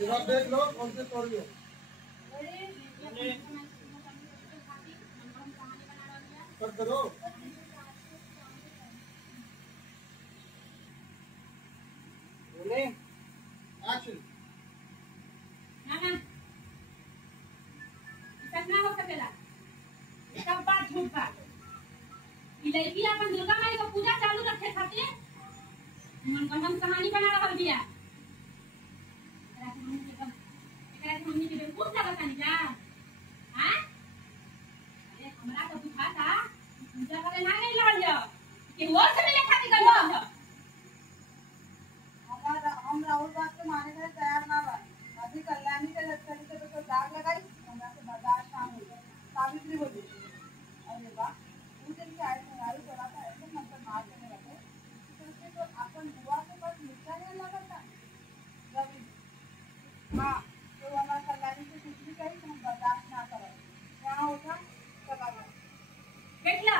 जरा देख लो कौन से तोड़ लो कर करो बोले एक्शन ना ना इतना हो सकेला सब बात झूठ बा ई लड़की अपन दुर्गा माई को पूजा चालू रखे खातिर हम कहानी बना रहल बिया एकरा के हमनी के बेवकूफ लगत नहीं जा हां अरे हमरा तो बुझाता पूजा करे ना नहीं लड़ जा कि वो से मिले खातिर गइल हम राहुल बात को माने के तैयार ना बा अभी कल्याणी के तरीके से तो दाग लगाई हमरा से बर्दाश्त ना हो सावित्री बोली अरे वाह तू दिन के आए तुम्हारी थोड़ा सा ऐसे मतलब मार देने लगे तो अपन बुआ के पास मिर्चा नहीं लगता रवि हाँ तो हमारा कल्याणी से कुछ भी कही तो हम बर्दाश्त ना करें क्या होगा चला गया बेटला